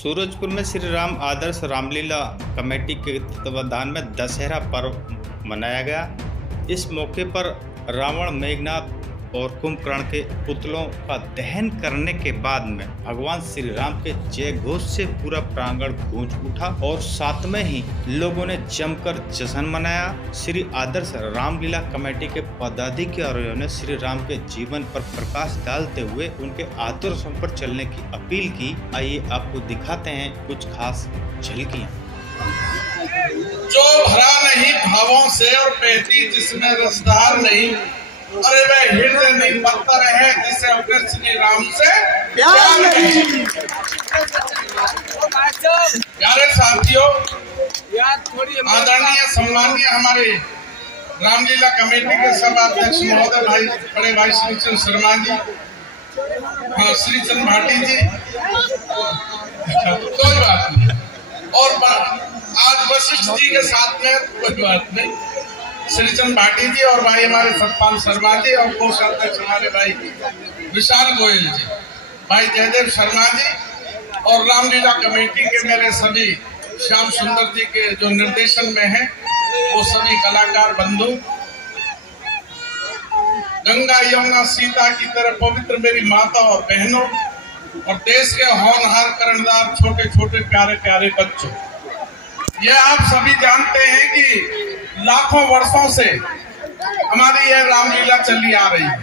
सूरजपुर में श्री राम आदर्श रामलीला कमेटी के तत्वावधान में दशहरा पर्व मनाया गया। इस मौके पर रावण, मेघनाथ और कुंभकर्ण के पुतलों का दहन करने के बाद में भगवान श्री राम के जय घोष से पूरा प्रांगण गूंज उठा और साथ में ही लोगों ने जमकर जश्न मनाया। श्री आदर्श रामलीला कमेटी के पदाधिकारियों ने श्री राम के जीवन पर प्रकाश डालते हुए उनके आदर्श पर चलने की अपील की। आइए आपको दिखाते हैं कुछ खास झलकियां। जो भरा नहीं भावों से और बहती जिसमें रसधार नहीं, अरे वह हृदय नहीं पत्थर है जिसे अपने श्री राम से प्यार नहीं। प्यारे साथियों, आदरणीय सम्मानीय हमारे रामलीला कमेटी के सभा अध्यक्ष महोदय भाई बड़े भाई श्रीचंद शर्मा जी, श्रीचंद भाटी जी, कोई बात नहीं, और आज वशिष्ठ जी के साथ में कोई बात नहीं, श्रीचंद भाटी जी और भाई हमारे सतपाल शर्मा जी और कोषाध्यक्ष हमारे भाई विशाल गोयल जी, भाई जयदेव शर्मा जी और रामलीला कमेटी के मेरे सभी श्याम सुंदर जी के जो निर्देशन में हैं वो सभी कलाकार बंधु, गंगा यमुना सीता की तरह पवित्र मेरी माता और बहनों और देश के होनहार कर्णधार छोटे छोटे प्यारे प्यारे बच्चों, ये आप सभी जानते हैं कि लाखों वर्षों से हमारी यह रामलीला चली आ रही है।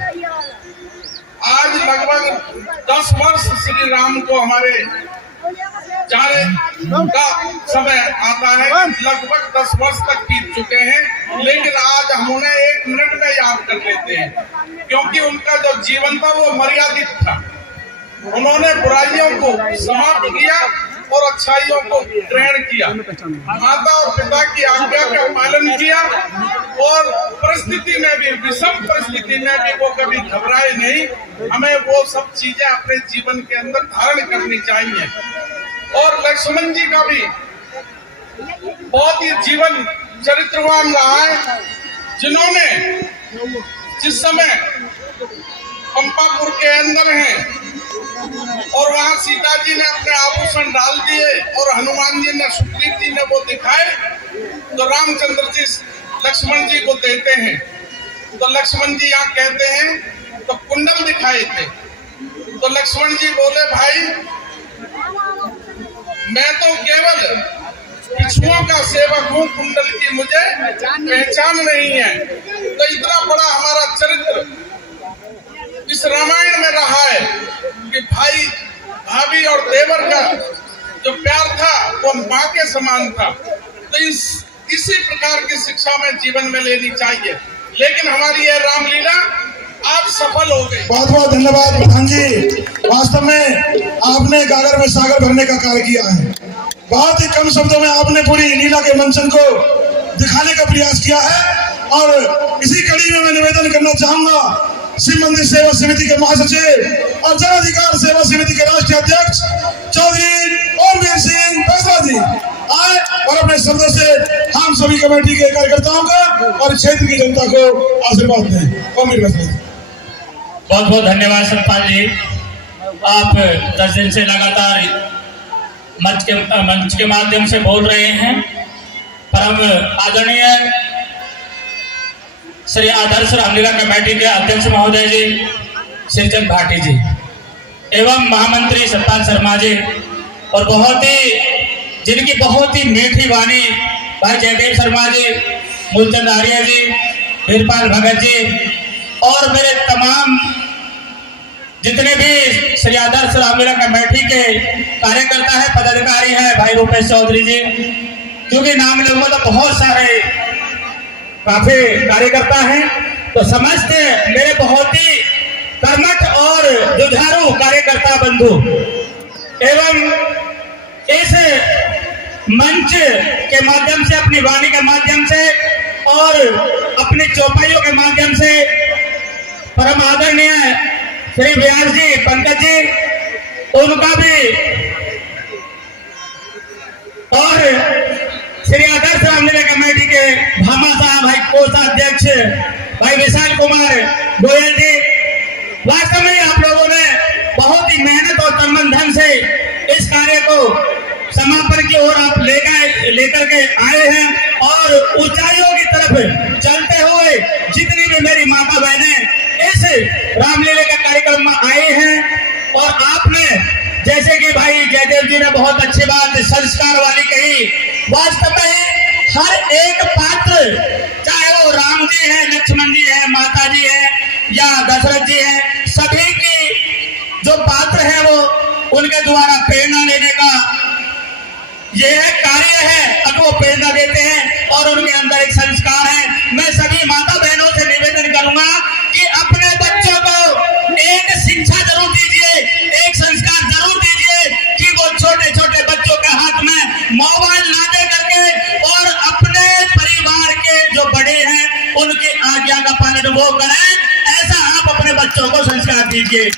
आज लगभग 10 वर्ष श्री राम को हमारे जाने का समय आता है, लगभग 10 वर्ष तक बीत चुके हैं, लेकिन आज हम उन्हें 1 मिनट में याद कर लेते हैं, क्योंकि उनका जो जीवन था वो मर्यादित था। उन्होंने बुराइयों को समाप्त किया और अच्छाइयों को ग्रहण किया, माता और पिता की आज्ञा का पालन किया और परिस्थिति में भी, विषम परिस्थिति में भी वो कभी घबराए नहीं। हमें वो सब चीजें अपने जीवन के अंदर धारण करनी चाहिए। और लक्ष्मण जी का भी बहुत ही जीवन चरित्रवान रहा है, जिन्होंने जिस समय पंपापुर के अंदर हैं और वहाँ सीता जी ने अपने आभूषण डाल दिए और हनुमान जी ने, सुग्रीव जी ने वो दिखाए, तो रामचंद्र जी लक्ष्मण जी को देते हैं, तो लक्ष्मण जी यहाँ कहते हैं तो कुंडल दिखाए थे, तो लक्ष्मण जी बोले भाई मैं तो केवल पिछुओं का सेवक हूँ, कुंडल की मुझे पहचान नहीं है। तो इतना बड़ा हमारा चरित्र इस रामायण में रहा है कि भाई भाभी और देवर का जो प्यार था वो माँ के समान था। तो इसी प्रकार की शिक्षा में जीवन में लेनी चाहिए। लेकिन हमारी यह रामलीला आज सफल हो गई। बहुत बहुत धन्यवाद प्रधान जी, वास्तव में आपने गागर में सागर भरने का कार्य किया है। बहुत ही कम शब्दों में आपने पूरी लीला के मंचन को दिखाने का प्रयास किया है। और इसी कड़ी में मैं निवेदन करना चाहूंगा शिव मंदिर सेवा समिति के महासचिव और जन अधिकार सेवा समिति के राष्ट्रीय अध्यक्ष चौधरी ओमवीर सिंह फैसला जी आए और अपने शब्दों से हम सभी कमेटी के कार्यकर्ताओं को और क्षेत्र की जनता को आशीर्वाद दें। ओमवीर फैसला जी। बहुत बहुत धन्यवाद सतपाल जी। आप 10 दिन से लगातार मंच के माध्यम से बोल रहे हैं। परम आदरणीय श्री आदर्श रामलीला कमेटी के अध्यक्ष महोदय जी श्रीचंद भाटी जी एवं महामंत्री सतपाल शर्मा जी और जिनकी बहुत ही मीठी वाणी भाई जयदेव शर्मा जी, मूलचंद आर्य जी, वीरपाल भगत जी और मेरे तमाम जितने भी श्री आदर्श रामलीला कमेटी के कार्यकर्ता है, पदाधिकारी है, भाई रूपेश चौधरी जी, क्योंकि नाम लूंगा तो बहुत सारे काफी कार्यकर्ता हैं, तो समस्त मेरे बहुत ही कर्मठ और जुझारू कार्यकर्ता बंधु एवं इस मंच के माध्यम से, अपनी वाणी के माध्यम से और अपनी चौपाइयों के माध्यम से परम आदरणीय श्री व्यास जी, पंकज जी, उनका भी और श्री आदर्श रामलीला कमेटी के भामा साहब, भाई कोषाध्यक्ष भाई विशाल कुमार गोयल जी, वास्तव में आप लोगों ने बहुत ही मेहनत और तन मन धन से इस कार्य को समापन की ओर आप लेकर के आए हैं और ऊंचाइयों की तरफ चलते हुए जितनी भी मेरी माता बहनें इस रामलीला के कार्यक्रम में आए हैं। और आपने जैसे कि भाई जयदेव जी ने बहुत अच्छी बात संस्कार वाली कही, वास्तव में हर एक पात्र, चाहे वो राम जी है, लक्ष्मण जी है, माता जी है या दशरथ जी है, सभी की जो पात्र है वो उनके द्वारा प्रेरणा लेने का यह कार्य है। अब वो प्रेरणा देते हैं और उनके अंदर एक संस्कार है। मैं सभी माता बहनों से निवेदन करूंगा कि अपने बच्चों को एक शिक्षा जरूर दीजिए, एक संस्कार जरूर दीजिए कि वो छोटे छोटे बच्चों के हाथ में मोबाइल ना दे करके और अपने परिवार के जो बड़े हैं उनकी आज्ञा का पालन वो करें। ऐसा आप अपने बच्चों को संस्कार दीजिए।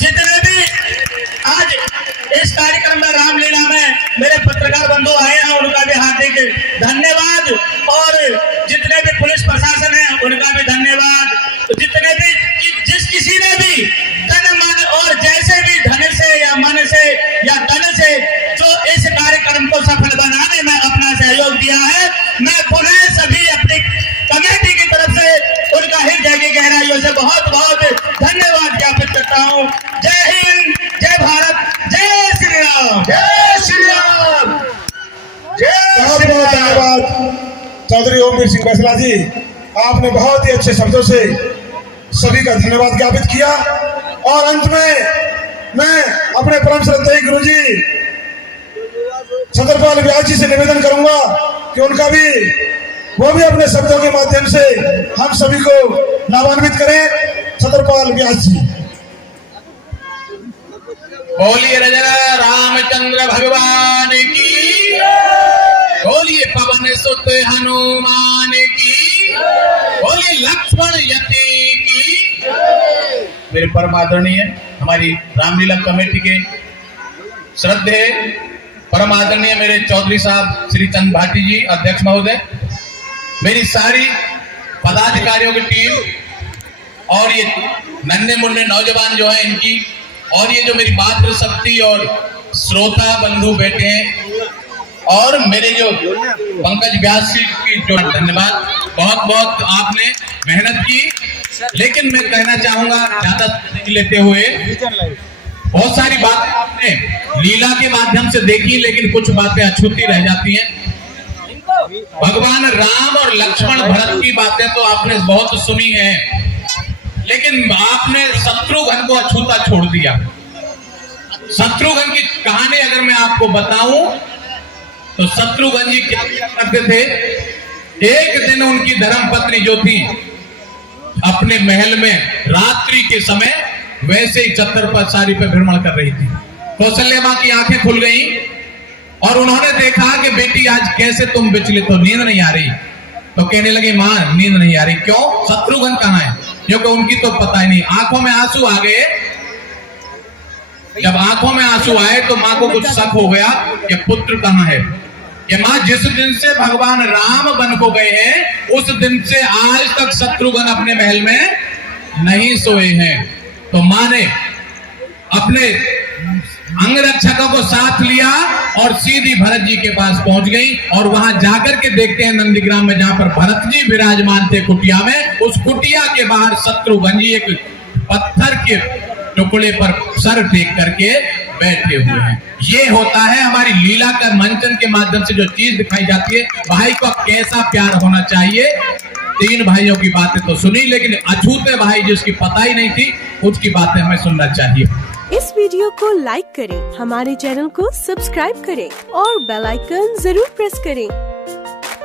जितने भी आज इस कार्यक्रम में रामलीला में मेरे पत्रकार बंधु आए हैं उनका भी हार्दिक धन्यवाद, और जितने भी पुलिस प्रशासन है उनका भी धन्यवाद। जितने भी जिस किसी ने भी तन मन और जैसे भी धन से या मन से या तन से जो इस कार्यक्रम को सफल बनाने में अपना सहयोग दिया है, मैं पुनः सभी अपनी कमेटी की तरफ से उनका हृदय की गहराइयों से बहुत बहुत धन्यवाद ज्ञापित करता हूँ। जय हिंद, जय भारत, जय श्री राम, जय श्री राम, बहुत बहुत धन्यवाद चौधरी ओमवीर सिंह बैसला जी, आपने बहुत ही अच्छे शब्दों से सभी का धन्यवाद ज्ञापित किया। और अंत में मैं अपने परम श्रद्धेय गुरु जी छतरपाल व्यास जी से निवेदन करूंगा कि उनका भी वो भी अपने शब्दों के माध्यम से हम सभी को लाभान्वित करें। छतरपाल व्यास जी। बोलिए राजा रामचंद्र भगवान की, बोलिए पवन सुत हनुमान की, बोलिए लक्ष्मण यति की। मेरे परम आदरणीय हमारी रामलीला कमेटी के श्रद्धेय परम आदरणीय मेरे चौधरी साहब श्री चंद भाटी जी अध्यक्ष महोदय, मेरी सारी पदाधिकारियों की टीम और ये नन्हे मुन्ने नौजवान जो हैं इनकी, और ये जो मेरी मातृ शक्ति और श्रोता बंधु बैठे हैं, और मेरे जो पंकज व्यास जी की जो धन्यवाद, बहुत बहुत आपने मेहनत की। लेकिन मैं कहना चाहूंगा ज्यादा लेते हुए, बहुत सारी बातें आपने लीला के माध्यम से देखी लेकिन कुछ बातें अछूती रह जाती हैं। भगवान राम और लक्ष्मण भरत की बातें तो आपने बहुत सुनी है, लेकिन आपने शत्रुघ्न को अछूता छोड़ दिया। शत्रुघ्न की कहानी अगर मैं आपको बताऊं तो शत्रुघ्न जी क्या करते थे, एक दिन उनकी धर्मपत्नी जो थी अपने महल में रात्रि के समय वैसे ही चत्तर पर सारी पे भ्रमण कर रही थी। कौशल्या मां की आंखें खुल गई और उन्होंने देखा कि बेटी आज कैसे तुम विचलित हो, नींद नहीं आ रही। तो कहने लगी मां नींद नहीं आ रही, क्यों? शत्रुघ्न कहाँ है? क्योंकि उनकी तो पता ही नहीं। आंखों में आंसू आ गए। जब आंखों में आंसू आए तो मां को कुछ शक हो गया कि पुत्र कहाँ है। कि मां जिस दिन से भगवान राम वन को गए हैं उस दिन से आज तक शत्रुघ्न अपने महल में नहीं सोए हैं। तो मां ने अपने अंगरक्षकों को साथ लिया और सीधी भरत जी के पास पहुंच गई, और वहां जाकर के देखते हैं नंदीग्राम में जहां पर भरत जी विराजमान थे कुटिया में, उस कुटिया के बाहर शत्रुघ्न जी एक पत्थर के टुकड़े पर सर टेक करके बैठे हुए हैं। ये होता है हमारी लीला का मंचन के माध्यम से जो चीज दिखाई जाती है, भाई को कैसा प्यार होना चाहिए। तीन भाइयों की बातें तो सुनी, लेकिन अछूते भाई जिसकी पता ही नहीं थी उसकी बातें हमें सुनना चाहिए। इस वीडियो को लाइक करें, हमारे चैनल को सब्सक्राइब करें और बेल आइकन जरूर प्रेस करें।